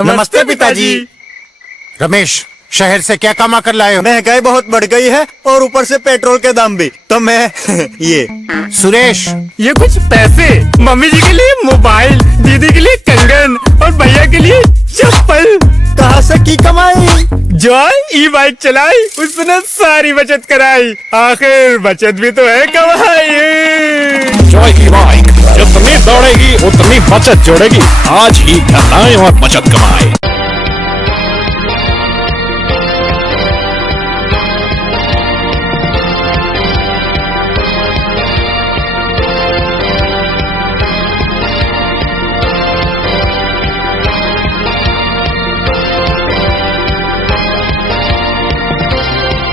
नमस्ते पिताजी। रमेश, शहर से क्या कमा कर लाए हो? महंगाई बहुत बढ़ गई है और ऊपर से पेट्रोल के दाम भी, तो मैं ये। सुरेश, ये कुछ पैसे मम्मी जी के लिए मोबाइल, दीदी के लिए कंगन और भैया के लिए चप्पल। कहाँ से की कमाई? जो ई बाइक चलाई उसने सारी बचत कराई, आखिर बचत भी तो है कमाई। जॉय की बाइक जितनी दौड़ेगी उतनी बचत जोड़ेगी। आज ही घर आए और बचत कमाए।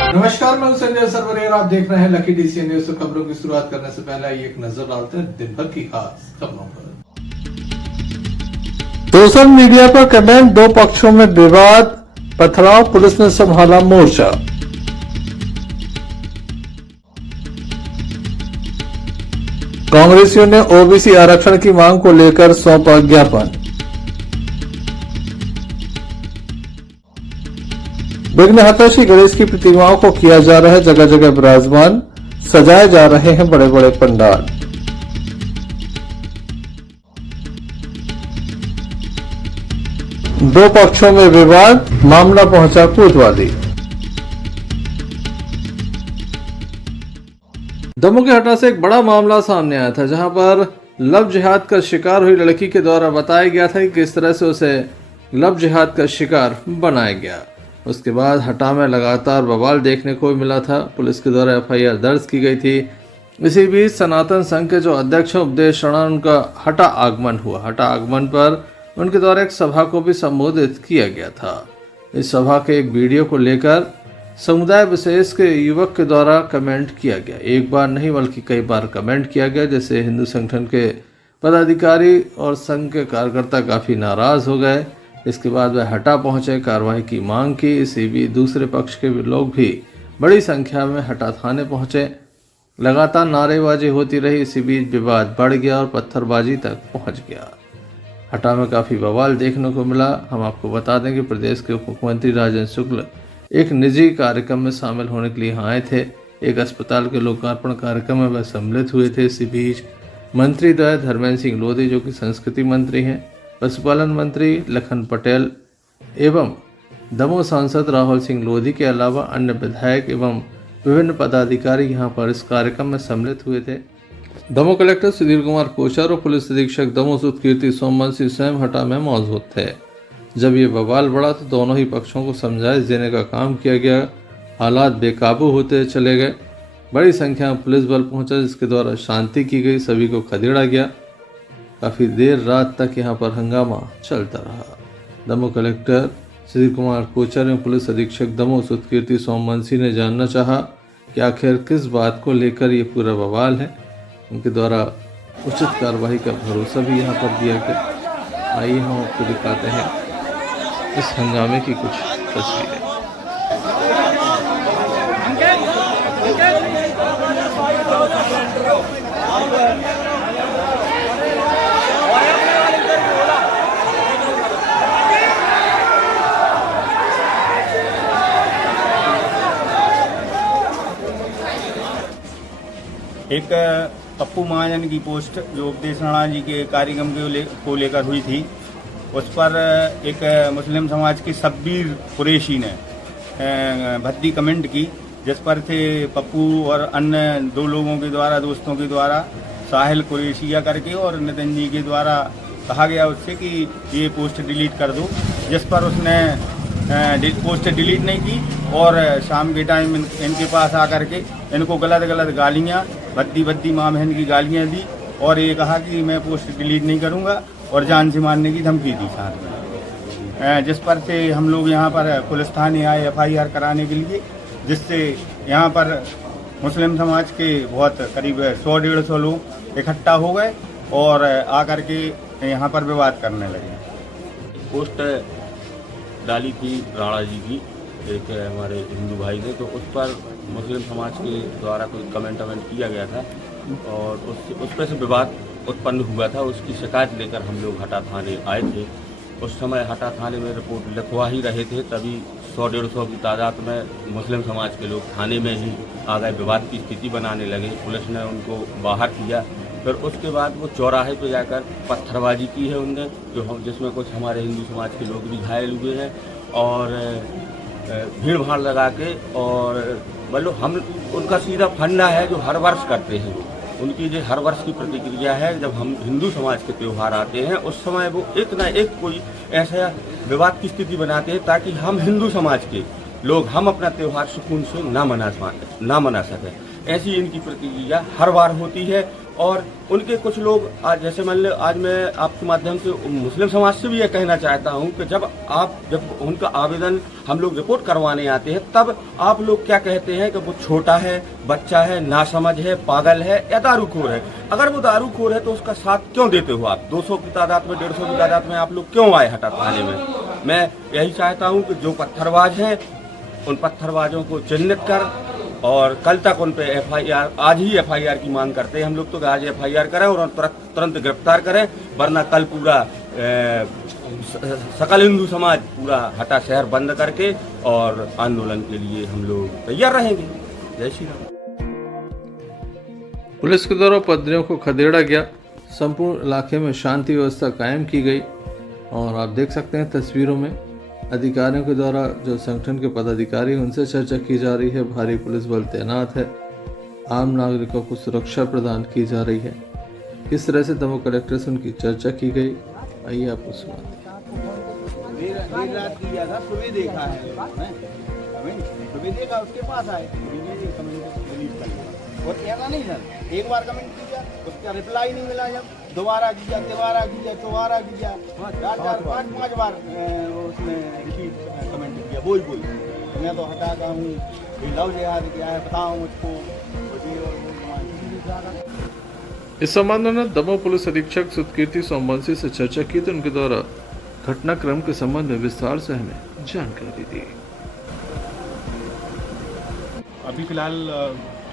नमस्कार, मैं हूं संजय सरवरिया। आप देख रहे हैं लकी डीसी न्यूज। तो खबरों की शुरुआत करने से पहले आइए एक नजर डालते हैं दिन भर की खास खबरों पर। सोशल मीडिया पर कमेंट, दो पक्षों में विवाद, पथराव, पुलिस ने संभाला मोर्चा। कांग्रेसियों ने ओबीसी आरक्षण की मांग को लेकर सौंपा ज्ञापन। विघ्न हताशी गणेश की प्रतिमाओं को किया जा रहा है जगह जगह विराजमान, सजाए जा रहे हैं बड़े बड़े पंडाल। दो पक्षों में विवाद, मामला पहुंचा कोतवाली। दमोह के हटा से एक बड़ा मामला सामने आया था, जहां पर लव जिहाद का शिकार हुई लड़की के द्वारा बताया गया था कि किस तरह से उसे लव जिहाद का शिकार बनाया गया। उसके बाद हटा में लगातार बवाल देखने को मिला था। पुलिस के द्वारा एफआईआर दर्ज की गई थी। इसी बीच सनातन संघ के जो अध्यक्ष हैं उपदेश शरण, उनका हटा आगमन हुआ। हटा आगमन पर उनके द्वारा एक सभा को भी संबोधित किया गया था। इस सभा के एक वीडियो को लेकर समुदाय विशेष के युवक के द्वारा कमेंट किया गया। एक बार नहीं बल्कि कई बार कमेंट किया गया, जैसे हिंदू संगठन के पदाधिकारी और संघ के कार्यकर्ता काफ़ी नाराज़ हो गए। इसके बाद वह हटा पहुंचे, कार्रवाई की मांग की। इसी बीच दूसरे पक्ष के लोग भी बड़ी संख्या में हटा थाने पहुंचे। लगातार नारेबाजी होती रही। इसी बीच विवाद बढ़ गया और पत्थरबाजी तक पहुंच गया। हटा में काफ़ी बवाल देखने को मिला। हम आपको बता दें कि प्रदेश के उप मुख्यमंत्री राजेंद्र शुक्ल एक निजी कार्यक्रम में शामिल होने के लिए यहाँ आए थे। एक अस्पताल के लोकार्पण कार्यक्रम में वह सम्मिलित हुए थे। इसी बीच मंत्री द्वय धर्मेंद्र सिंह लोधी, जो कि संस्कृति मंत्री हैं, पशुपालन मंत्री लखन पटेल एवं दमोह सांसद राहुल सिंह लोधी के अलावा अन्य विधायक एवं विभिन्न पदाधिकारी यहां पर इस कार्यक्रम में सम्मिलित हुए थे। दमोह कलेक्टर सुधीर कुमार कोचर और पुलिस अधीक्षक दमोह सुतकीर्ति सोमवंशी स्वयं हटा में मौजूद थे। जब ये बवाल बढ़ा तो दोनों ही पक्षों को समझाइश देने का काम किया गया। हालात बेकाबू होते चले गए। बड़ी संख्या में पुलिस बल पहुंचा, जिसके द्वारा शांति की गई, सभी को खदेड़ा गया। काफ़ी देर रात तक यहाँ पर हंगामा चलता रहा। दमोह कलेक्टर सुधीर कुमार कोचर एवं पुलिस अधीक्षक दमोह सुतकीर्ति सोमवंशी ने जानना चाहा कि आखिर किस बात को लेकर ये पूरा बवाल है। उनके द्वारा उचित कार्रवाई का भरोसा भी यहाँ पर दिया गया। आइए हम आपको दिखाते हैं इस हंगामे की कुछ तस्वीरें। एक पप्पू महाजन की पोस्ट जो उपदेश राणा जी के कार्यक्रम को लेकर हुई थी, उस पर एक मुस्लिम समाज के शब्बीर कुरैशी ने भद्दी कमेंट की, जिस पर थे पप्पू और अन्य दो लोगों के द्वारा, दोस्तों के द्वारा, साहिल कुरैशिया करके और नितिन जी के द्वारा कहा गया उससे कि ये पोस्ट डिलीट कर दो, जिस पर उसने पोस्ट डिलीट नहीं की और शाम के टाइम इनके पास आकर के इनको गलत गालियाँ, भद्दी माँ बहन की गालियाँ दी और ये कहा कि मैं पोस्ट डिलीट नहीं करूँगा और जान से मारने की धमकी दी साथ में। जिस पर से हम लोग यहाँ पर पुलिस थाने आए एफआईआर कराने के लिए, जिससे यहाँ पर मुस्लिम समाज के बहुत करीब 100-150 लोग इकट्ठा हो गए और आकर के यहाँ पर विवाद करने लगे। पोस्ट डाली थी राणा जी की, एक हमारे हिंदू भाई ने, तो उस पर मुस्लिम समाज के द्वारा कोई कमेंट किया गया था और उस पर से विवाद उत्पन्न हुआ था। उसकी शिकायत लेकर हम लोग हटा थाने आए थे उस समय हटा थाने में रिपोर्ट लिखवा ही रहे थे, तभी 100-150 की तादाद में मुस्लिम समाज के लोग थाने में ही आ गए, विवाद की स्थिति बनाने लगे। पुलिस ने उनको बाहर किया, फिर उसके बाद वो चौराहे पे जाकर पत्थरबाजी की है उनने, जिसमें कुछ हमारे हिंदू समाज के लोग भी घायल हुए हैं और भीड़ भाड़ लगा के, और मतलब हम उनका सीधा फंडा है जो हर वर्ष करते हैं। उनकी जो हर वर्ष की प्रतिक्रिया है, जब हम हिंदू समाज के त्यौहार आते हैं उस समय वो एक ना एक कोई ऐसा विवाद की स्थिति बनाते हैं ताकि हम हिंदू समाज के लोग हम अपना त्यौहार सुकून से ना मना सकें। ऐसी इनकी प्रतिक्रिया हर बार होती है। और उनके कुछ लोग आज, जैसे मान लो, आज मैं आपके माध्यम से मुस्लिम समाज से भी ये कहना चाहता हूँ कि जब उनका आवेदन हम लोग रिपोर्ट करवाने आते हैं, तब आप लोग क्या कहते हैं कि वो छोटा है, बच्चा है, नासमझ है, पागल है या दारूखोर है। अगर वो दारूखोर है तो उसका साथ क्यों देते हो आप? 200 की तादाद में, 150 की तादाद में आप लोग क्यों आए हटा थाने में? मैं यही चाहता हूँ कि जो पत्थरबाज हैं उन पत्थरबाजों को चिन्हित कर और कल तक उन पे FIR, आज ही FIR की मांग करते हैं हम लोग, तो आज FIR करें और तुरंत गिरफ्तार करें, वरना कल पूरा सकल हिंदू समाज पूरा हटा शहर बंद करके और आंदोलन के लिए हम लोग तैयार रहेंगे। जय श्री राम। पुलिस के द्वारा उपद्रवियों को खदेड़ा गया, संपूर्ण इलाके में शांति व्यवस्था कायम की गई। और आप देख सकते हैं तस्वीरों में अधिकारियों के द्वारा, जो संगठन के पदाधिकारी हैं उनसे चर्चा की जा रही है, भारी पुलिस बल तैनात है, आम नागरिकों को सुरक्षा प्रदान की जा रही है। किस तरह से दमोह कलेक्टर से उनकी चर्चा की गई, आइए आपको सुनाते हैं। देर रात किया था, सुबह देखा है, सुबह देखा, उसके पास आए, रिलीज कर लिया। और कहना नहीं सर, एक बार कमेंट किया, उसका रिप्लाई नहीं मिला, जब दोबारा किया, तिबारा किया, चौबारा किया, 4-4, 5-5 बार उसने रिपीट कमेंट किया, बोल मैं तो हटा का हूँ, लव जिहाद क्या है बताओ मुझको। इस संबंध में दमोह पुलिस अधीक्षक सुतकीर्ति सोमवंशी से चर्चा की तो उनके द्वारा घटनाक्रम के संबंध में विस्तार से हमें जानकारी दी। अभी फिलहाल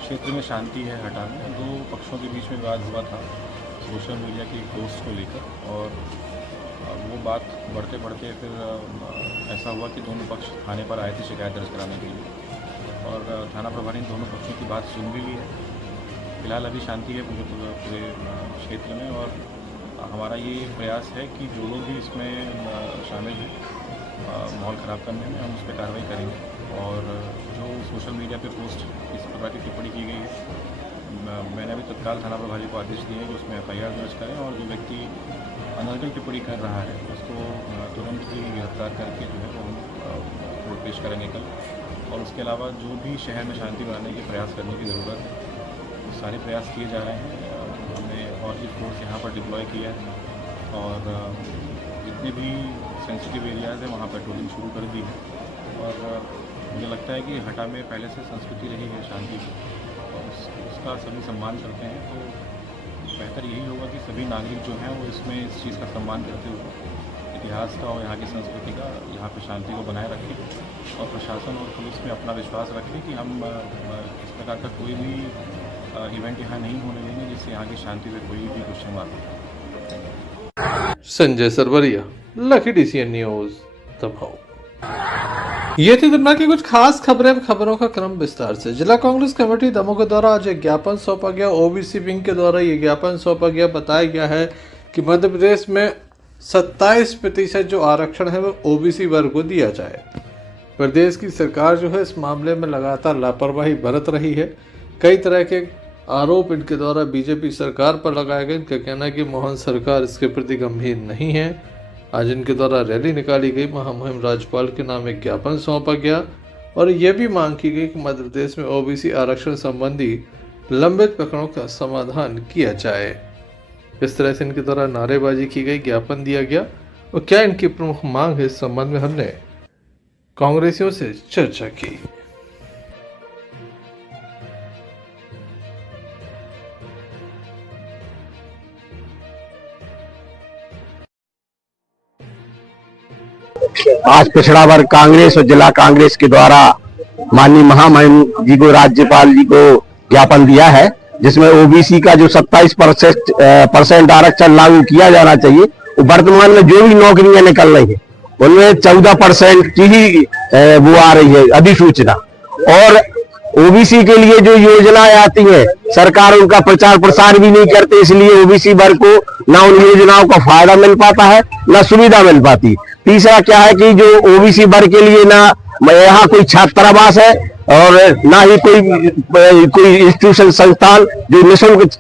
क्षेत्र में शांति है हटा में। दो पक्षों के बीच में विवाद हुआ था सोशल मीडिया की पोस्ट को लेकर, और वो बात बढ़ते बढ़ते फिर ऐसा हुआ कि दोनों पक्ष थाने पर आए थे शिकायत दर्ज कराने के लिए, और थाना प्रभारी ने दोनों पक्षों की बात सुन भी ली है। फिलहाल अभी शांति है पूरे क्षेत्र में, और हमारा ये प्रयास है कि जो लोग भी इसमें शामिल हैं माहौल ख़राब करने में, हम उस पर कार्रवाई करेंगे। और जो सोशल मीडिया पे पोस्ट इस प्रकार की टिप्पणी की गई है, मैंने अभी तत्काल थाना प्रभारी को आदेश दिए कि उसमें FIR दर्ज करें, और जो व्यक्ति अनर्गल टिप्पणी कर रहा है उसको तुरंत ही गिरफ्तार करके जो है वो कोर्ट पेश करेंगे कल। और उसके अलावा जो भी शहर में शांति बनाने के प्रयास करने की ज़रूरत है, वो सारे प्रयास किए जा रहे हैं। हमने और भी फोर्स यहाँ पर डिप्लॉय किया है, और जितने भी सेंसिटिव एरियाज़ हैं वहाँ पेट्रोलिंग शुरू कर दी है। और मुझे लगता है कि हटा में पहले से संस्कृति रही है शांति की, और उसका सभी सम्मान करते हैं। तो बेहतर यही होगा कि सभी नागरिक जो हैं वो इसमें इस चीज़ का सम्मान करते हुए इतिहास का और यहाँ की संस्कृति का, यहाँ पे शांति को बनाए रखें, और प्रशासन और पुलिस में अपना विश्वास रखें कि हम इस प्रकार का कोई भी इवेंट यहाँ नहीं होने देंगे जिससे यहाँ की शांति में कोई भी क्वेश्चन मार्क हो। Sanjay Sarwariya, lucky DCN News, Damoh. ये थी दुनिया की कुछ खास खबरों का क्रम विस्तार से। जिला कांग्रेस कमेटी दमोह के द्वारा आज एक ज्ञापन सौंपा गया। OBC विंग के द्वारा ये ज्ञापन सौंपा गया। बताया गया है कि मध्य प्रदेश में 27% जो आरक्षण है वो OBC वर्ग को दिया जाए। प्रदेश की सरकार जो है इस मामले में लगातार लापरवाही बरत रही है। कई तरह के आरोप इनके द्वारा बीजेपी सरकार पर लगाए गए। इनका कहना है कि मोहन सरकार इसके प्रति गंभीर नहीं है। आज इनके द्वारा रैली निकाली गई, महामहिम राज्यपाल के नाम एक ज्ञापन सौंपा गया, और यह भी मांग की गई कि मध्य प्रदेश में OBC आरक्षण संबंधी लंबित प्रकरणों का समाधान किया जाए। इस तरह से इनके द्वारा नारेबाजी की गई, ज्ञापन दिया गया। और क्या इनकी प्रमुख मांग है, इस संबंध में हमने कांग्रेसियों से चर्चा की। आज पिछड़ा वर्ग कांग्रेस और जिला कांग्रेस के द्वारा माननीय महामहिम जी को, राज्यपाल जी को ज्ञापन दिया है, जिसमें OBC का जो 27% आरक्षण लागू किया जाना चाहिए वर्तमान में जो भी नौकरियां निकल रही है उनमें 14% की ही वो आ रही है अधिसूचना। और ओबीसी के लिए जो योजनाएं आती है सरकार उनका प्रचार प्रसार भी नहीं करते, इसलिए ओबीसी वर्ग को ना उन योजनाओं का फायदा मिल पाता है ना सुविधा मिल पाती। तीसरा क्या है कि जो ओबीसी वर्ग के लिए ना यहाँ कोई छात्रावास है और ना ही कोई इंस्टीट्यूशन संस्थान जो निःशुल्क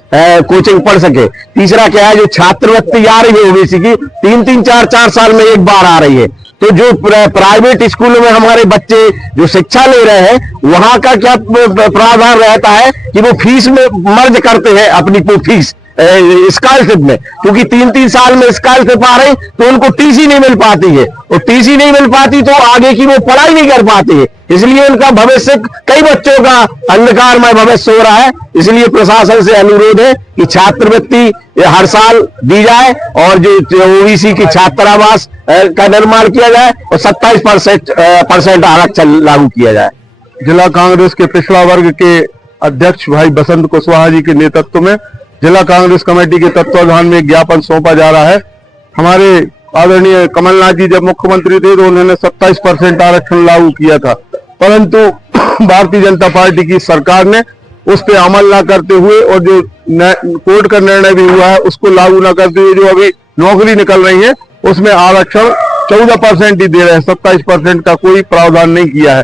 कोचिंग पढ़ सके। तीसरा क्या है, जो छात्रवृत्ति आ रही है ओबीसी की 3-3, 4-4 साल में एक बार आ रही है, तो जो प्राइवेट स्कूलों में हमारे बच्चे जो शिक्षा ले रहे हैं वहां का क्या प्रावधान रहता है कि वो फीस में मर्ज करते हैं अपनी फीस स्कॉलरशिप में, क्योंकि 3-3 साल में स्कॉलरशिप आ रही तो उनको टीसी नहीं मिल पाती है, और टीसी नहीं मिल पाती तो आगे की वो पढ़ाई नहीं कर पाती है, इसलिए उनका भविष्य, कई बच्चों का अंधकारमय भविष्य हो रहा है। इसलिए प्रशासन से अनुरोध है कि छात्रवृत्ति हर साल दी जाए और जो ओबीसी की छात्रावास का निर्माण किया जाए और 27% आरक्षण लागू किया जाए। जिला कांग्रेस के पिछड़ा वर्ग के अध्यक्ष भाई बसंत कुशवाहा जी के नेतृत्व में जिला कांग्रेस कमेटी के तत्वाधान में एक ज्ञापन सौंपा जा रहा है। हमारे आदरणीय कमलनाथ जी जब मुख्यमंत्री थे तो उन्होंने 27% आरक्षण लागू किया था, परंतु भारतीय जनता पार्टी की सरकार ने उस पर अमल न करते हुए और जो कोर्ट का निर्णय भी हुआ है उसको लागू न करते हुए जो अभी नौकरी निकल रही है उसमें आरक्षण 14% ही दे रहे हैं, 27% का कोई प्रावधान नहीं किया है।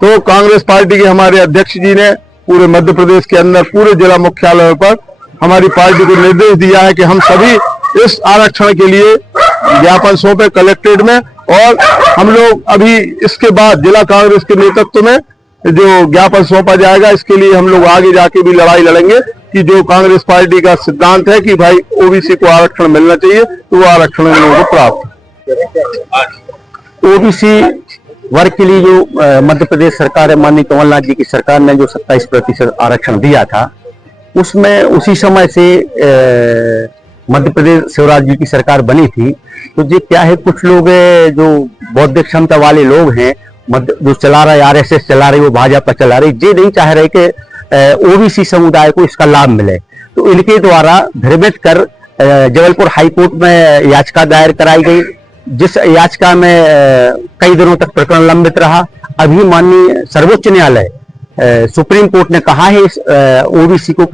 तो कांग्रेस पार्टी के हमारे अध्यक्ष जी ने पूरे मध्य प्रदेश के अंदर पूरे जिला मुख्यालयों पर हमारी पार्टी को निर्देश दिया है कि हम सभी इस आरक्षण के लिए ज्ञापन सौंपे कलेक्ट्रेट में, और हम लोग अभी इसके बाद जिला कांग्रेस के नेतृत्व में जो ज्ञापन सौंपा जाएगा इसके लिए हम लोग आगे जाके भी लड़ाई लड़ेंगे कि जो कांग्रेस पार्टी का सिद्धांत है कि भाई ओबीसी को आरक्षण मिलना चाहिए तो वो आरक्षण इन लोगों को प्राप्त। ओबीसी वर्ग के लिए जो मध्य प्रदेश सरकार है, माननीय कमलनाथ जी की सरकार ने जो 27% आरक्षण दिया था उसमें उसी समय से मध्य प्रदेश शिवराज जी की सरकार बनी थी। तो ये क्या है, कुछ लोग जो बौद्धिक क्षमता वाले लोग हैं जो चला रहे आरएसएस चला रही, वो भाजपा चला रही, ये नहीं चाह रहे कि ओबीसी समुदाय को इसका लाभ मिले, तो इनके द्वारा भ्रमित कर जबलपुर हाईकोर्ट में याचिका दायर कराई गई, जिस याचिका में कई दिनों तक प्रकरण लंबित रहा। अभी माननीय सर्वोच्च न्यायालय सुप्रीम कोर्ट ने कहा है इस ओबीसी को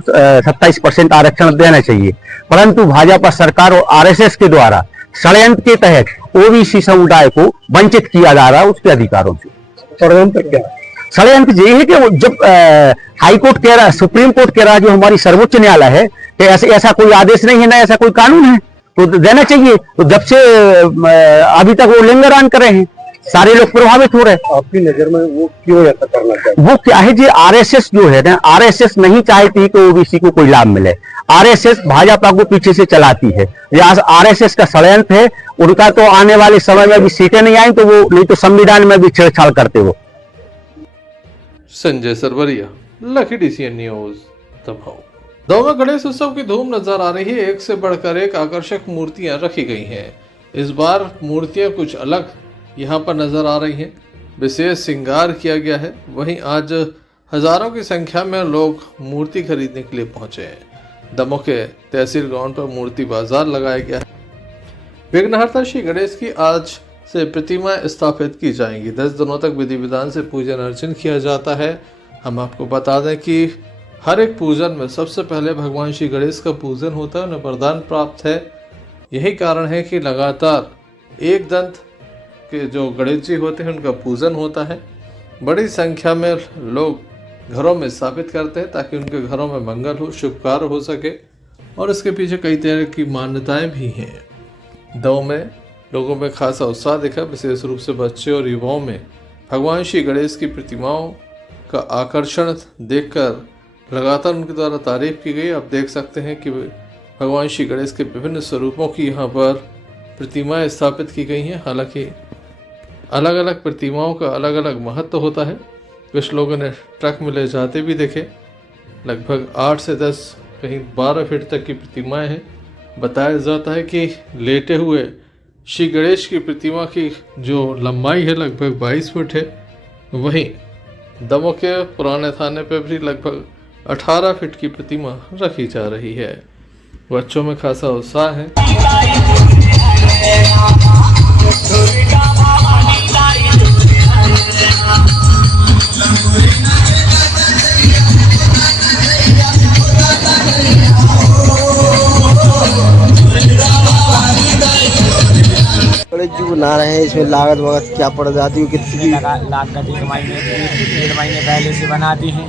27% आरक्षण देना चाहिए, परंतु भाजपा सरकार और आरएसएस के द्वारा षड्यंत्र के तहत ओबीसी समुदाय को वंचित किया जा रहा है उसके अधिकारों से। षड्यंत्र ये है कि जब हाईकोर्ट कह रहा है, सुप्रीम कोर्ट कह रहा है, जो हमारी सर्वोच्च न्यायालय है कि ऐसा कोई आदेश नहीं है ना ऐसा कोई कानून है तो देना चाहिए, तो जब से अभी तक वो लिंगर ऑन कर रहे हैं, सारे लोग प्रभावित हो रहे हैं। आपकी नजर में वो क्यों ऐसा करना चाहिए? वो क्या है जी, आरएसएस जो है ना, आरएसएस नहीं चाहती कि ओबीसी को कोई लाभ मिले, आरएसएस भाजपा को पीछे से चलाती है, यह आरएसएस का षड्यंत्र है। उनका तो आने वाले समय में भी सीटें नहीं आई तो वो नहीं तो संविधान में भी छेड़छाड़ करते वो। Sanjay Sarwariya, Lucky DCN News Damoh. Damoh में गणेश उत्सव की धूम नजर आ रही है, एक से बढ़कर एक आकर्षक मूर्तियां रखी गई हैं। इस बार मूर्तियां कुछ अलग यहाँ पर नजर आ रही हैं, विशेष श्रृंगार किया गया है। वहीं आज हजारों की संख्या में लोग मूर्ति खरीदने के लिए पहुंचे हैं। दमोह के तहसील ग्राउंड पर मूर्ति बाजार लगाया गया है। विघ्नहर्ता श्री गणेश की आज से प्रतिमाएं स्थापित की जाएंगी। 10 दिनों तक विधि विधान से पूजन अर्चन किया जाता है। हम आपको बता दें कि हर एक पूजन में सबसे पहले भगवान श्री गणेश का पूजन होता है, उन्हें वरदान प्राप्त है। यही कारण है कि लगातार एक दंत के जो गणेश जी होते हैं उनका पूजन होता है। बड़ी संख्या में लोग घरों में स्थापित करते हैं ताकि उनके घरों में मंगल हो, शुभ कार्य हो सके, और इसके पीछे कई तरह की मान्यताएं भी हैं। दमोह में लोगों में खासा उत्साह दिखा, विशेष रूप से बच्चे और युवाओं में भगवान श्री गणेश की प्रतिमाओं का आकर्षण देखकर लगातार उनके द्वारा तारीफ की गई। आप देख सकते हैं कि भगवान श्री गणेश के विभिन्न स्वरूपों की यहाँ पर प्रतिमाएं स्थापित की गई हैं। हालांकि अलग अलग प्रतिमाओं का अलग अलग महत्व होता है। कुछ लोगों ने ट्रक में ले जाते भी देखे। लगभग 8 से 10 कहीं 12 फीट तक की प्रतिमाएं हैं। बताया जाता है कि लेटे हुए श्री गणेश की प्रतिमा की जो लंबाई है लगभग 22 फीट है। वहीं दमोह के पुराने थाने पर भी लगभग 18 फीट की प्रतिमा रखी जा रही है। बच्चों में खासा उत्साह है। गणेश जी बना रहे हैं, इसमें लागत वगत क्या पड़ जाती है, कितनी लागत एक महीने 1.5 महीने पहले से बनाती हैं।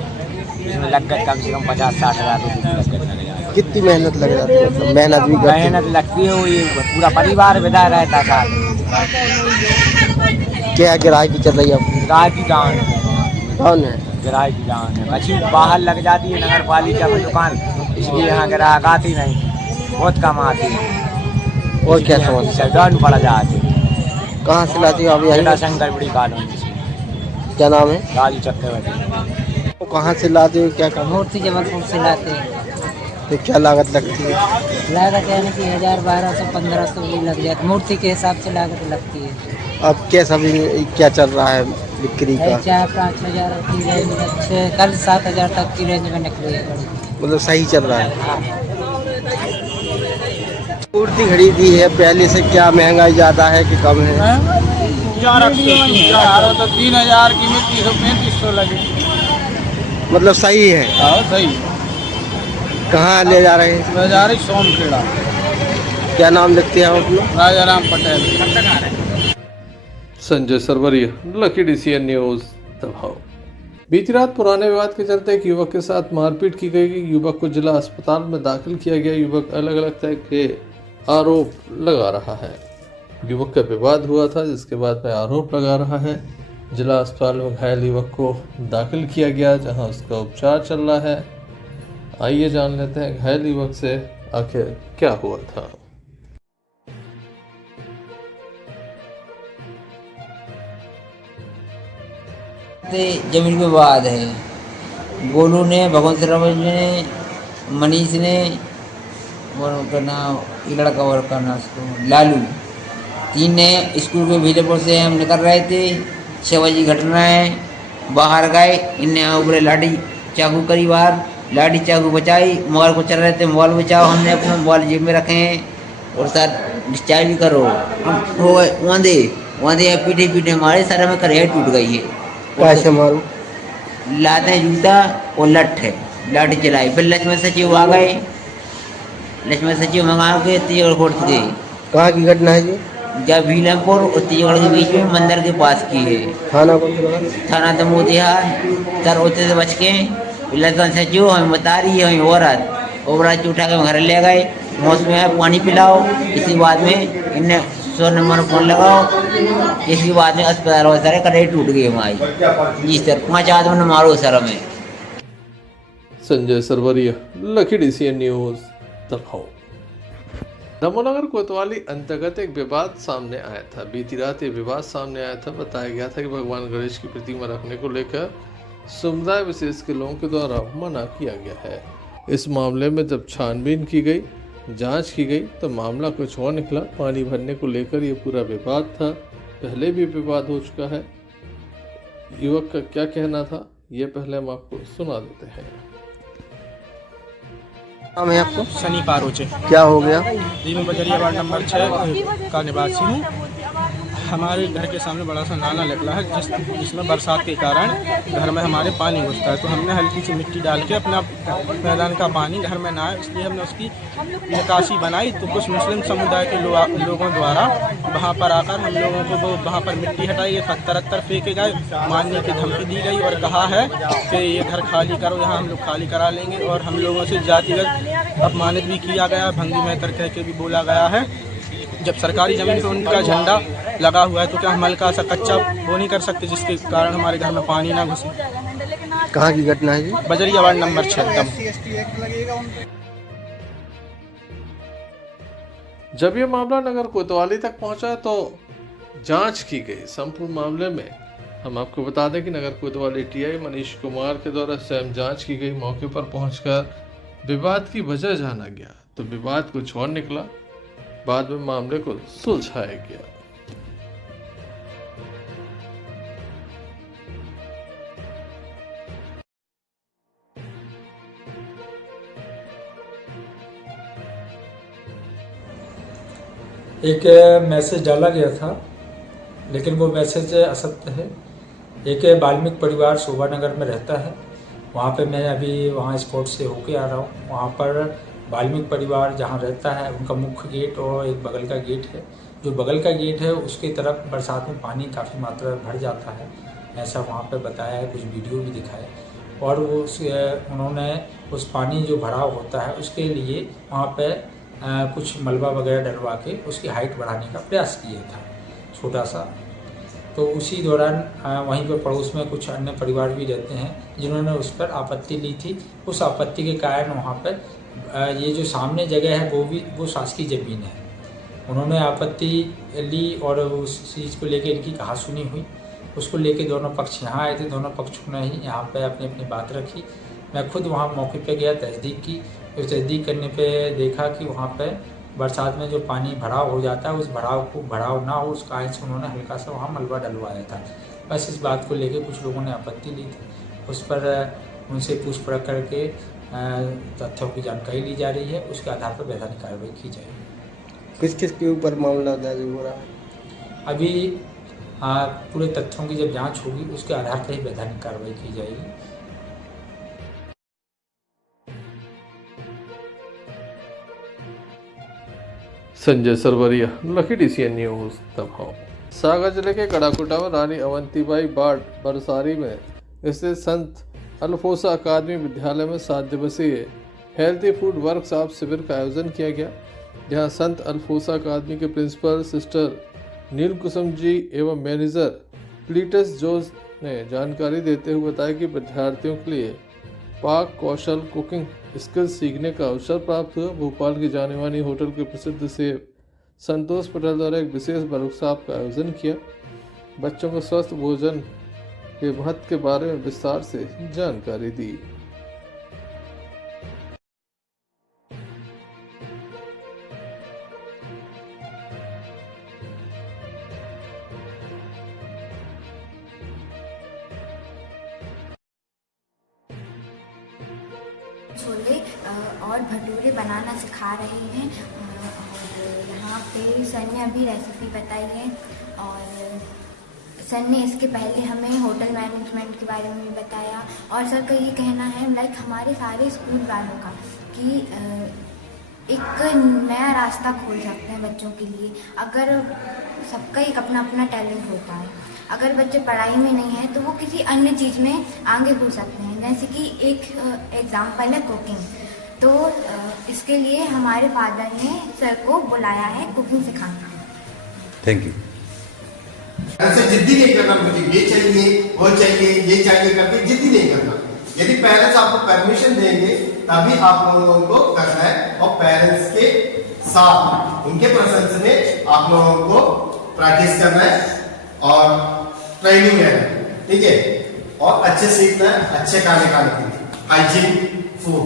इसमें लागत कम से कम 50-60 हज़ार रुपये की लागत लग जाती है। कितनी मेहनत लग जाती है, मतलब मेहनत भी करते हैं। मेहनत लगती है, वो ये पूरा परिवार विदा रहता था। क्या ग्राहकी चल रही है आपकी? गाय की जान कौन है? ग्राहक की जान है, मछली बाहर लग जाती है नगर पालिका में दुकान, इसलिए यहाँ ग्राहक आती नहीं, बहुत कम आती है। और क्या समस्या? डाउन पड़ जाती है। कहाँ से लाती हो आप? यही शंकर बड़ी कॉलोनी से। क्या नाम है? राजू चक्रवर्ती। वो कहाँ से लाते हो, क्या काम? मूर्ति जबलपुर से लाते हैं। तो क्या लागत लगती है? लागत यानी कि 1000-1200-1500 भी लग जाती है, मूर्ति के हिसाब से लागत लगती है। अब कैसा भी क्या चल रहा है बिक्री का? 4-5 हज़ार की रेंज में, कल 7 हज़ार तक की रेंज में निकली है बड़ी। मतलब सही चल रहा है। मूर्ति खरीदी है, पहले से क्या महंगाई ज़्यादा है कि कम है? 400 तो 3000 की में 300-3500 लगे। मतलब सही है। हाँ सही। कहाँ ले जा रहे हैं? ले जा रही सोमखेड़ा। क्या नाम लिखते हैं आप अपना? Raja Ram Patel. Sanjay Sarwariya, lucky DCN news दबाव। बीती रात पुराने विवाद के चलते एक युवक के साथ मारपीट की गई। युवक को जिला अस्पताल में दाखिल किया गया। युवक अलग अलग तरह के आरोप लगा रहा है। युवक का विवाद हुआ था, जिसके बाद में आरोप लगा रहा है। जिला अस्पताल में घायल युवक को दाखिल किया गया, जहां उसका उपचार चल रहा है। आइए जान लेते हैं घायल युवक से आखिर क्या हुआ था। जमीन के विवाद है। गोलू ने, भगवंत रावत ने, मनीष ने, और करना ये लड़का और करना उसको लालू, 3 ने स्कूल के भीलेपुर से हम निकल रहे थे। 6 बजे घटना है। बाहर गए, इनने ऊपर लाठी चाकू करी बाहर, लाठी चाकू बचाई। मोबाइल को चल रहे थे, मोबाइल बचाओ, हमने अपना मोबाइल जेब में रखे हैं और सर डिस्चार्ज भी करो। हम हो गए वांदे पीटे पीटे मारे, सर हमें करेट टूट गई है। कैसे मारू? लाते जूता और लठ है, लाठी चलाई। फिर लक्ष्मण सचिव आ गए, लक्ष्मण सचिव मंगा के तीजगढ़ कोर्ट गए। कहाँ की घटना है जी? जब भीलमपुर और तीजगढ़ के बीच में मंदिर के पास की है। थाना कौन सा लगा? थाना दमोतिहार। सर होते से बच के लक्ष्मण सचिव हमें बता रही है, हमें औरत औरत उठा के घर ले गए। मौसम में पानी पिलाओ, इसी बात में इनने 100 नंबर फोन लगाओ। इसी बात में अस्पताल हो सर कड़े टूट गई हमारी। जी सर, 5 आदमी ने मारो सर हमें। Sanjay Sarwariya, lucky DCN news दबाव। नमोनगर कोतवाली अंतर्गत एक विवाद सामने आया था। बीती रात ये विवाद सामने आया था। बताया गया था कि भगवान गणेश की प्रतिमा रखने को लेकर समुदाय विशेष के लोगों के द्वारा मना किया गया है। इस मामले में जब छानबीन की गई, जांच की गई, तो मामला कुछ और निकला। पानी भरने को लेकर ये पूरा विवाद था। पहले भी विवाद हो चुका है। युवक का क्या कहना था, ये पहले हम आपको सुना देते हैं। नाम है आपको? शनि पारोचे। क्या हो गया? जी, मैं बजरिया वार्ड नंबर 6 का निवासी हूँ। हमारे घर के सामने बड़ा सा नाला निकला है, जिसमें बरसात के कारण घर में हमारे पानी घुसता है। तो हमने हल्की सी मिट्टी डाल के अपना मैदान का पानी घर में ना आए, इसलिए हमने उसकी निकासी बनाई। तो कुछ मुस्लिम समुदाय के लोगों द्वारा वहाँ पर आकर हम लोगों को वो वहाँ पर मिट्टी हटाई, पत्थर फेंके गए, मारने की धमकी दी गई और कहा है कि ये घर खाली करो, यहाँ हम लोग खाली करा लेंगे। और हम लोगों से जातिगत अपमानित भी किया गया, भंगी मेहतर कह के भी बोला गया है। जब सरकारी ज़मीन पर उनका झंडा लगा हुआ है तो क्या हम हल्का सा कच्चा वो नहीं कर सकते, जिसके कारण हमारे घर में पानी ना घुसे। कहाँ की घटना है जी? बजरिया वार्ड नंबर 6। जब ये मामला नगर कोतवाली तक पहुंचा तो जांच की गई। संपूर्ण मामले में हम आपको बता दें कि नगर कोतवाली TI मनीष कुमार के द्वारा स्वयं जांच की गई। मौके पर पहुंचकर विवाद की वजह जाना गया, तो विवाद कुछ और निकला। बाद में मामले को सुलझाया गया। एक मैसेज डाला गया था, लेकिन वो मैसेज असत्य है। एक वाल्मीकि परिवार शोभा नगर में रहता है, वहाँ पे मैं अभी वहाँ स्पॉट से होके आ रहा हूँ। वहाँ पर वाल्मीकि परिवार जहाँ रहता है उनका मुख्य गेट और एक बगल का गेट है। जो बगल का गेट है उसकी तरफ बरसात में पानी काफ़ी मात्रा में भर जाता है, ऐसा वहाँ पे बताया है, कुछ वीडियो भी दिखाए। और वो उन्होंने उस पानी जो भराव होता है उसके लिए वहाँ पे कुछ मलबा वगैरह डलवा के उसकी हाइट बढ़ाने का प्रयास किया था छोटा सा। तो उसी दौरान वहीं पर पड़ोस में कुछ अन्य परिवार भी रहते हैं जिन्होंने उस पर आपत्ति ली थी। उस आपत्ति के कारण वहाँ पर ये जो सामने जगह है वो शासकीय ज़मीन है। उन्होंने आपत्ति ली और उस चीज़ को लेकर इनकी कहा सुनी हुई। उसको लेके दोनों पक्ष यहाँ आए थे, दोनों पक्षों ने ही यहाँ पे अपनी अपनी बात रखी। मैं खुद वहाँ मौके पे गया, तस्दीक की। उस तस्दीक करने पे देखा कि वहाँ पे बरसात में जो पानी भराव हो जाता है उस भराव ना हो, उस कारण से उन्होंने हल्का सा वहाँ मलबा डलवाया था। बस इस बात को लेके कुछ लोगों ने आपत्ति ली थी। उस पर उनसे पूछ परख करके तथ्यों की जानकारी ली जा रही है, उसके आधार पर वैधानिक कार्रवाई की जाएगी। किस किस के ऊपर मामला दर्ज हो रहा है? अभी पूरे तथ्यों की जब जांच होगी उसके आधार पर ही वैधानिक कार्रवाई की जाएगी। Sanjay Sarwariya, lucky DCN news दबाव। सागर जिले के कड़ाकुटा में रानी अवंतीबाई बाट बरसारी में स्थित संत अल्फोसा अकादमी विद्यालय में 7 दिवसीय हेल्थी फूड वर्कशॉप शिविर का आयोजन किया गया, जहां संत अल्फोसा अकादमी के प्रिंसिपल सिस्टर नील कुसुम जी एवं मैनेजर क्लीटस जोस ने जानकारी देते हुए बताया कि विद्यार्थियों के लिए पाक कौशल कुकिंग स्किल्स सीखने का अवसर प्राप्त हुआ। भोपाल की जाने मानी होटल के प्रसिद्ध शेफ संतोष पटेल द्वारा एक विशेष वर्कशॉप का आयोजन किया। बच्चों को स्वस्थ भोजन के महत्व के बारे में विस्तार से जानकारी दी। छोले और भटूरे बनाना सिखा रहे हैं और यहाँ पे सर ने अभी रेसिपी बताई है और सर ने इसके पहले हमें होटल मैनेजमेंट के बारे में भी बताया। और सर का ये कहना है लाइक हमारे सारे स्कूल वालों का कि एक नया रास्ता खोल सकते हैं बच्चों के लिए। अगर सबका एक अपना अपना टैलेंट होता है, अगर बच्चे पढ़ाई में नहीं है तो वो किसी अन्य चीज़ में आगे बढ़ सकते हैं। जैसे कि एक एग्जाम्पल है कुकिंग, तो इसके लिए हमारे फादर ने सर को बुलाया है कुकिंग सिखाना। Thank you. ऐसे जिद्दी नहीं करना, मुझे ये चाहिए वो चाहिए ये चाहिए करके जिद्दी नहीं करना। यदि पेरेंट्स आपको परमिशन देंगे तभी आप लोगों को करना है और पेरेंट्स के साथ उनके प्रेजेंस में आप लोगों को प्रैक्टिस करना है और ट्रेनिंग है, ठीक है। और अच्छे सीखना है, अच्छे खाने खाने के लिए हाइजीन फूड,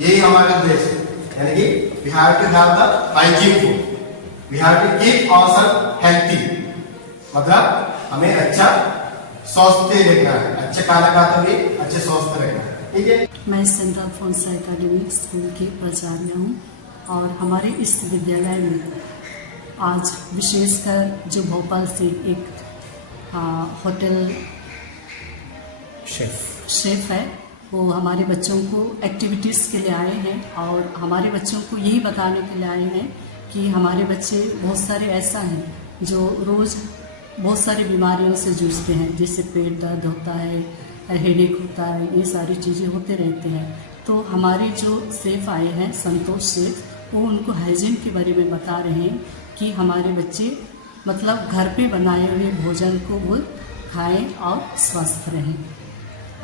यही हमारा उद्देश्य है। यानी कि we have to have the hygiene food, we have to keep ourselves healthy, मतलब हमें अच्छा स्वस्थ देखना है, अच्छे खाना खाते हुए अच्छे स्वस्थ रहना है, ठीक है। मैं सेंट अल्फोंसा एकेडमी स्कूल की प्राचार्य हूँ और हमारे इस विद्यालय में आज विशेषकर जो भोपाल से एक होटल शेफ है, वो हमारे बच्चों को एक्टिविटीज़ के लिए आए हैं और हमारे बच्चों को यही बताने के लिए आए हैं कि हमारे बच्चे बहुत सारे ऐसा हैं जो रोज़ बहुत सारी बीमारियों से जूझते हैं, जैसे पेट दर्द होता है, हेडेक होता है, ये सारी चीज़ें होते रहते हैं। तो हमारे जो शेफ आए हैं संतोष शेफ, वो उनको हाइजीन के बारे में बता रहे हैं कि हमारे बच्चे मतलब घर पे बनाए हुए भोजन को वो खाएं और स्वस्थ रहें।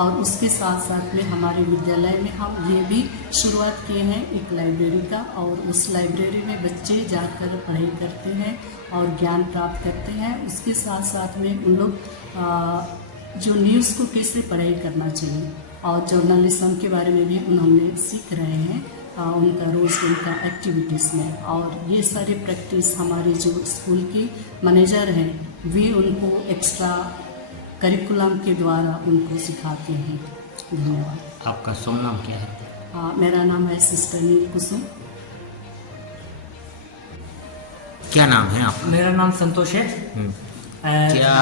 और उसके साथ साथ में हमारे विद्यालय में हम ये भी शुरुआत किए हैं एक लाइब्रेरी का, और उस लाइब्रेरी में बच्चे जाकर पढ़ाई करते हैं और ज्ञान प्राप्त करते हैं। उसके साथ साथ में उन लोग जो न्यूज़ को कैसे पढ़ाई करना चाहिए और जर्नलिज्म के बारे में भी उन्होंने सीख रहे हैं उनका रोज़ उनका एक्टिविटीज़ में। और ये सारी प्रैक्टिस हमारे जो स्कूल के मैनेजर हैं वे उनको एक्स्ट्रा करिकुलम के द्वारा उनको सिखाते हैं। धन्यवाद। आपका शुभ नाम क्या है? मेरा नाम है सिस्टर नील कुसुम। क्या नाम है आपका? मेरा नाम संतोष है। क्या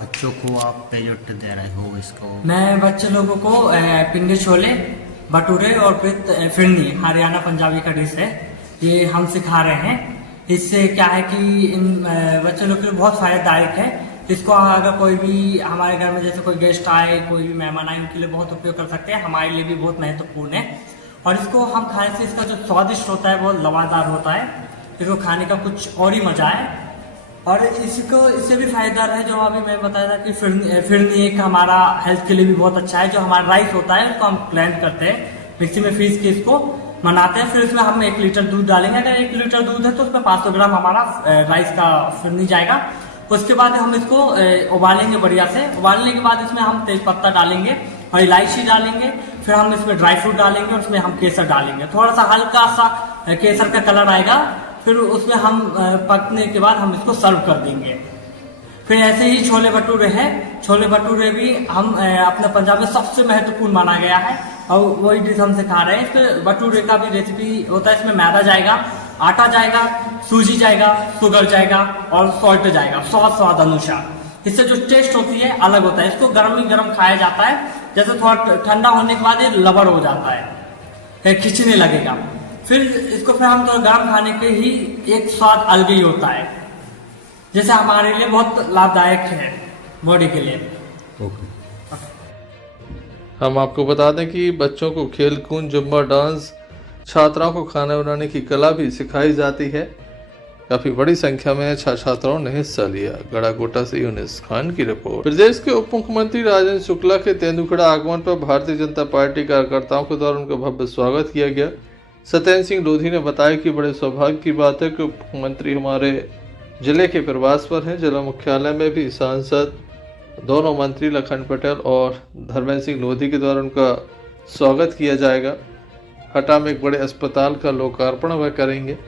बच्चों को आप प्रोजेक्ट दे रहे हो इसको? मैं बच्चे लोगों को पिंडी छोले, भटूरे और फिर फिरनी हरियाणा पंजाबी का डिश है, ये हम सिखा रहे हैं। इससे क्या है कि इन बच्चे लोग के लिए बहुत फायदायक है। इसको अगर कोई भी हमारे घर में जैसे कोई गेस्ट आए, कोई भी मेहमान आए, उनके लिए बहुत उपयोग कर सकते हैं, हमारे लिए भी बहुत महत्वपूर्ण है। और इसको हम खाने से इसका जो स्वादिष्ट होता है बहुत लवादार होता है, इसको खाने का कुछ और ही मजा है। और इससे भी फायदेदार है जो अभी मैं बताया था कि फिरनी एक हमारा हेल्थ के लिए भी बहुत अच्छा है। जो हमारा राइस होता है उसको हम ब्लेंड करते हैं, मिक्सी में पीस के इसको बनाते हैं, फिर उसमें हम 1 लीटर दूध डालेंगे। अगर 1 लीटर दूध है तो उसमें 500 ग्राम हमारा राइस का फिरनी जाएगा। उसके बाद हम इसको उबालेंगे बढ़िया से। उबालने के बाद इसमें हम तेज पत्ता डालेंगे और इलायची डालेंगे, फिर हम इसमें ड्राई फ्रूट डालेंगे और उसमें हम केसर डालेंगे। थोड़ा सा हल्का सा केसर का कलर आएगा, फिर उसमें हम पकने के बाद हम इसको सर्व कर देंगे। फिर ऐसे ही छोले भटूरे हैं। छोले भटूरे भी हम अपने पंजाब में सबसे महत्वपूर्ण माना गया है और वही डिश हम सिखा रहे हैं। इसमें भटूरे का भी रेसिपी होता है। इसमें मैदा जाएगा, आटा जाएगा, सूजी जाएगा, शुगर जाएगा और सॉल्ट जाएगा स्वाद अनुसार। इससे जो टेस्ट होती है अलग होता है। इसको गर्म ही गर्म खाया जाता है, जैसे थोड़ा ठंडा होने के बाद ये लबर हो जाता है, खिंचने लगेगा। फिर इसको फिर हम तो गर्म खाने के ही एक स्वाद अलग ही होता है, जैसे हमारे लिए बहुत लाभदायक है बॉडी के लिए। हम आपको बता दें कि बच्चों को खेल कूद, जुम्बा, डांस, छात्राओं को खाना बनाने की कला भी सिखाई जाती है। काफी बड़ी संख्या में छात्राओं ने हिस्सा लिया। गड़ाकोटा से यूनिस खान की रिपोर्ट। प्रदेश के उप मुख्यमंत्री राजेंद्र शुक्ला के तेंदुखेड़ा आगमन पर भारतीय जनता पार्टी कार्यकर्ताओं के द्वारा उनका भव्य स्वागत किया गया। सत्येंद्र सिंह लोधी ने बताया कि बड़े सौभाग्य की बात है कि उप मुख्यमंत्री हमारे जिले के प्रवास पर हैं। जिला मुख्यालय में भी सांसद, दोनों मंत्री लखन पटेल और धर्मेंद्र सिंह लोधी के द्वारा उनका स्वागत किया जाएगा। हटा में एक बड़े अस्पताल का लोकार्पण वह करेंगे।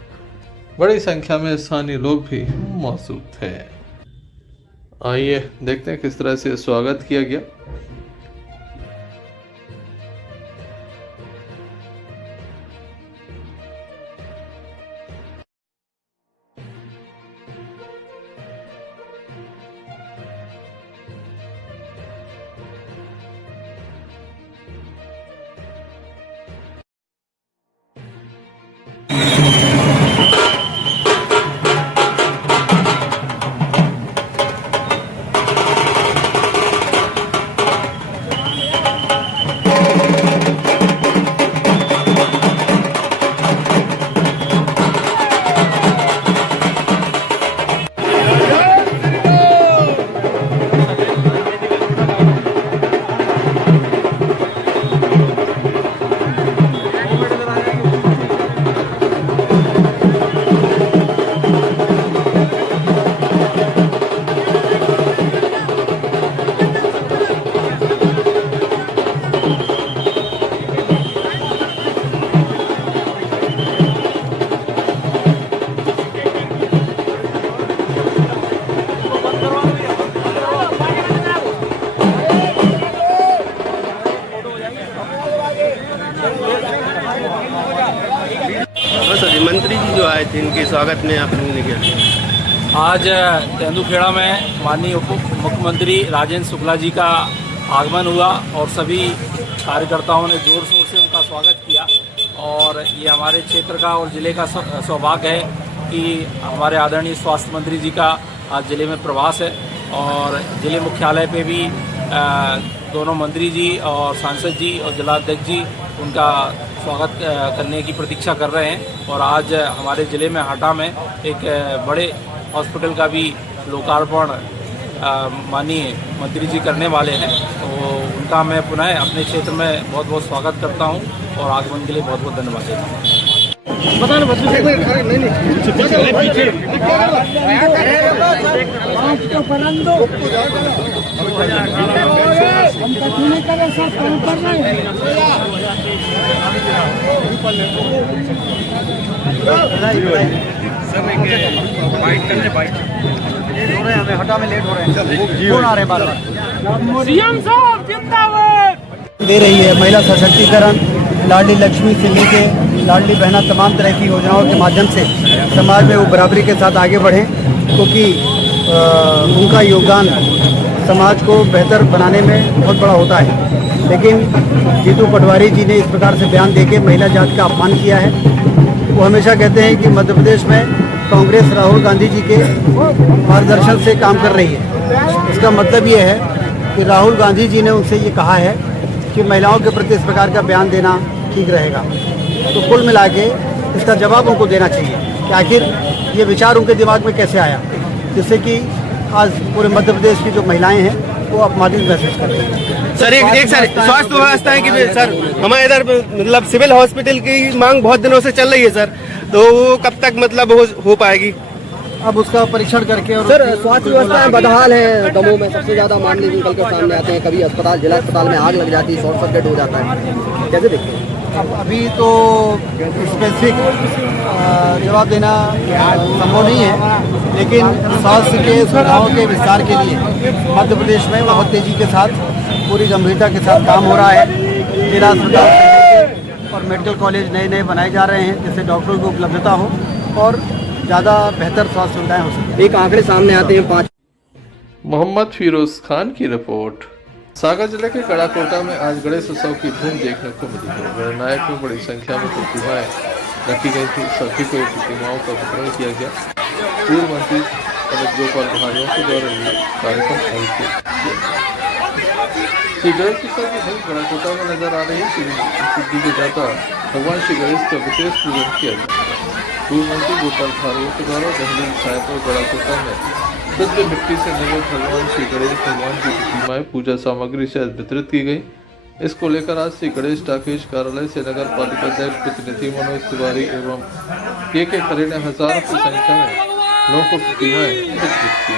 बड़ी संख्या में स्थानीय लोग भी मौजूद थे। आइए देखते हैं किस तरह से स्वागत किया गया। मंत्री जी जो आए थे, इनके स्वागत में आप लोगों ने किया। आज तेंदुखेड़ा में माननीय उप मुख्यमंत्री राजेंद्र शुक्ला जी का आगमन हुआ और सभी कार्यकर्ताओं ने जोर शोर से उनका स्वागत किया। और ये हमारे क्षेत्र का और ज़िले का सौभाग्य है कि हमारे आदरणीय स्वास्थ्य मंत्री जी का आज ज़िले में प्रवास है और ज़िले मुख्यालय पे भी दोनों मंत्री जी और सांसद जी और जिलाध्यक्ष जी उनका स्वागत करने की प्रतीक्षा कर रहे हैं। और आज हमारे ज़िले में हाटा में एक बड़े हॉस्पिटल का भी लोकार्पण माननीय मंत्री जी करने वाले हैं, तो उनका मैं पुनः अपने क्षेत्र में बहुत बहुत स्वागत करता हूं और आगमन के लिए बहुत बहुत धन्यवाद देता हूँ। हमें हटा में लेट हो रहे हैं, फोन आ रहे हैं बार-बार। सीएम साहब जिंदाबाद। दे रही है महिला सशक्तिकरण लाडली लक्ष्मी से लेके लाडली बहना तमाम तरह की योजनाओं के माध्यम से समाज में वो बराबरी के साथ आगे बढ़ें, क्योंकि उनका योगदान समाज को बेहतर बनाने में बहुत बड़ा होता है। लेकिन जीतू पटवारी जी ने इस प्रकार से बयान देके महिला जाति का अपमान किया है। वो हमेशा कहते हैं कि मध्य प्रदेश में कांग्रेस राहुल गांधी जी के मार्गदर्शन से काम कर रही है। इसका मतलब ये है कि राहुल गांधी जी ने उनसे ये कहा है कि महिलाओं के प्रति इस प्रकार का बयान देना ठीक रहेगा। तो कुल मिला के इसका जवाब उनको देना चाहिए कि आखिर ये विचार उनके दिमाग में कैसे आया, जिससे कि आज पूरे मध्य प्रदेश की जो महिलाएं हैं वो अपमानित महसूस कर रही हैं। सर एक सर स्वास्थ्य व्यवस्था है कि सर हमारे इधर मतलब सिविल हॉस्पिटल की मांग बहुत दिनों से चल रही है सर, तो वो कब तक मतलब हो पाएगी? अब उसका परीक्षण करके और सर स्वास्थ्य व्यवस्थाएं बदहाल है। दमोह में सबसे ज्यादा मामले निकल कर सामने आते हैं। कभी अस्पताल जिला अस्पताल में आग लग जाती है, शॉर्ट सर्किट हो जाता है, कैसे देखते हैं? अब अभी तो स्पेसिफिक जवाब देना संभव नहीं है, लेकिन स्वास्थ्य के सुविधाओं के विस्तार के लिए मध्य प्रदेश में बहुत तेजी के साथ पूरी गंभीरता के साथ काम हो रहा है। जिला अस्पताल और मेडिकल कॉलेज नए नए बनाए जा रहे हैं, जिससे डॉक्टरों की उपलब्धता हो और ज़्यादा बेहतर स्वास्थ्य सुविधाएं हो सकें। एक आंकड़े सामने आते हैं 5। मोहम्मद फिरोज खान की रिपोर्ट। सागर जिले के कड़ाकोटा में आज गणेश उत्सव की धूम देखने को मिली है। गणनायक में बड़ी संख्या में प्रतिमाएं रखी गई थी। सभी को प्रतिमाओं का वितरण किया गया। पूर्व मंत्री पंडित गोपाल भार्गव के द्वारा ये कार्यक्रम आयोजित किया। श्री गणेश उत्सव की धूम कड़ाकोटा में नजर आ रही है। सिद्धि के दाता भगवान श्री गणेश का विशेष पूजन किया गया। पूर्व मंत्री गोपाल भार्गव के द्वारा दहली सायपुर कड़ाकोटा में शुद्ध मिट्टी से निर्मित भगवान श्री गणेश भगवान की प्रतिमाएं पूजा सामग्री से वितरित की गई। इसको लेकर आज श्री गणेश टाकेश कार्यालय से नगर पालिका अध्यक्ष प्रतिनिधि मनोज तिवारी एवं के खरे ने हजारों की संख्या में लोगों को प्रतिमाएं वितरित की।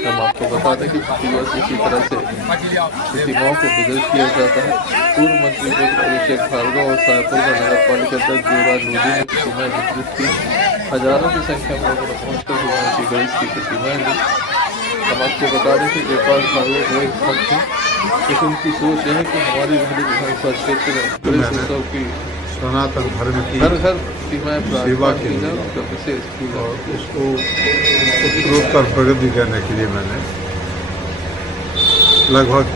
हम आपको बता दें कि प्रतिवर्ष इसी तरह से प्रतिमाओं को वितरित किया जाता है। पूर्व मंत्री अभिषेक भार्गव और सायपुर में नगर पालिका अध्यक्ष देवराज मोदी ने प्रतिमाएं वितरित की। हजारों की संख्या में लोगों ने पहुंचकर भगवान श्री गणेश की प्रतिमाएं ली। हम आपको बता दें कि गोपाल भार्गव वो एक भक्त हैं, लेकिन उनकी सोच यह है कि हमारी रहली विधानसभा क्षेत्र में गणेश उत्सव की सनातन धर्म की घर घर प्रतिमाएं सेवा के लिए उनका विशेष और उसको उत्तरोत्तर प्रगति करने के लिए मैंने लगभग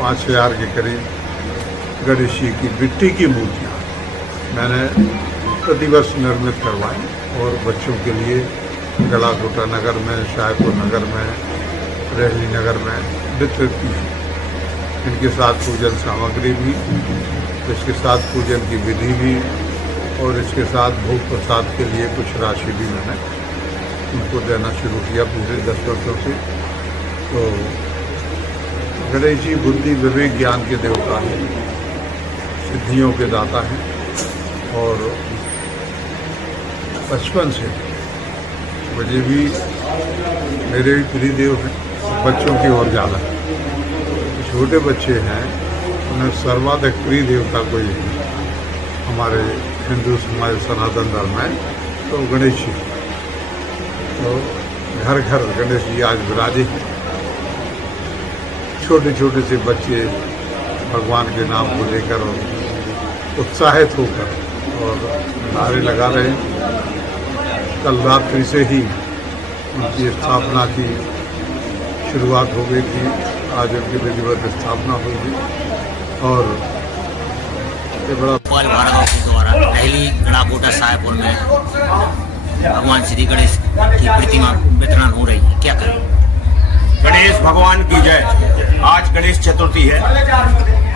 5000 के करीब गणेश जी की मिट्टी की मूर्तियाँ मैंने प्रतिवर्ष निर्मित करवाई और बच्चों के लिए गलाकोटा नगर में, शाहपुर नगर में, रहली नगर में वितरित की। इनके साथ पूजन सामग्री भी, इसके साथ पूजन की विधि भी और इसके साथ भोग प्रसाद के लिए कुछ राशि भी मैंने उनको देना शुरू किया पिछले 10 वर्षों से। तो गणेश जी बुद्धि विवेक ज्ञान के देवता हैं, सिद्धियों के दाता हैं और बचपन से मुझे भी मेरे भी प्रिय देव हैं, बच्चों की ओर ज़्यादा छोटे बच्चे हैं उन्हें सर्वाधिक प्रिय देवता कोई हमारे हिंदू समाज सनातन धर्म है तो गणेश जी। तो घर घर गणेश जी आज विराजे हैं। छोटे छोटे से बच्चे भगवान के नाम को लेकर उत्साहित होकर और नारे लगा रहे हैं। कल रात्रि से ही उनकी स्थापना की शुरुआत हो गई थी। आज उनकी विधिवत स्थापना होगी और ये बड़ा गोपाल भार्गव के द्वारा रहली गड़ाकोटा सायपुर में भगवान श्री गणेश की प्रतिमा वितरण हो रही है। क्या करें? गणेश भगवान की जय। आज गणेश चतुर्थी है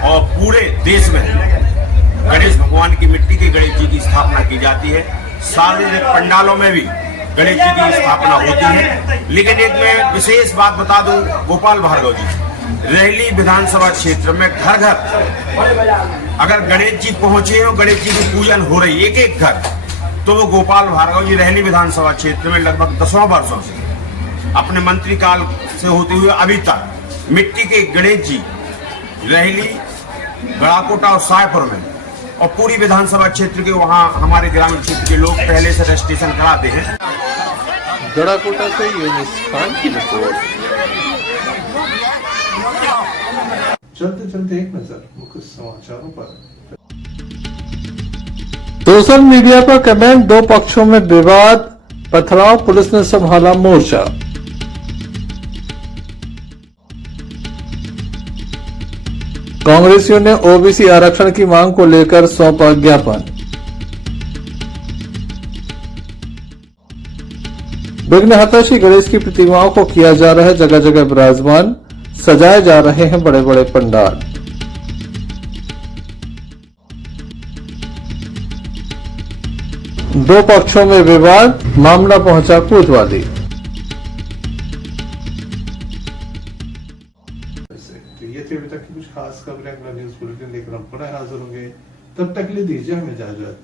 और पूरे देश में गणेश भगवान की मिट्टी के गणेश जी की स्थापना की जाती है। सार्वजनिक पंडालों में भी गणेश जी की स्थापना होती है। लेकिन एक मैं विशेष बात बता दूं, गोपाल भार्गव जी रहली विधानसभा क्षेत्र में घर घर अगर गणेश जी पहुंचे और गणेश जी की पूजन हो रही एक एक घर, तो वो गोपाल भार्गव जी रहली विधानसभा क्षेत्र में लगभग 10 वर्षों से अपने मंत्री काल से होते हुए अभी तक मिट्टी के गणेश जी रहली गड़ाकोटा और सायपुर में और पूरी विधानसभा क्षेत्र के वहाँ हमारे ग्रामीण क्षेत्र के लोग पहले से रजिस्ट्रेशन कराते हैं। गड़ाकोटा से यूनुस खान की रिपोर्ट। चलते चलते एक नजर मुख्य समाचारों पर। सोशल मीडिया पर कमेंट, दो पक्षों में विवाद, पथराव, पुलिस ने संभाला मोर्चा। कांग्रेसियों ने ओबीसी आरक्षण की मांग को लेकर सौंपा ज्ञापन। विघ्नहर्ता श्री गणेश की प्रतिमाओं को किया जा रहा है जगह जगह विराजमान, सजाए जा रहे हैं बड़े बड़े पंडाल। दो पक्षों में विवाद, मामला पहुंचा कोतवाली। ये थी अभी तक की कुछ खास खबरें। अगला न्यूज बुलेटिन लेकर हम पुनः हाजिर होंगे, तब तक के लिए दीजिए हमें इजाजत।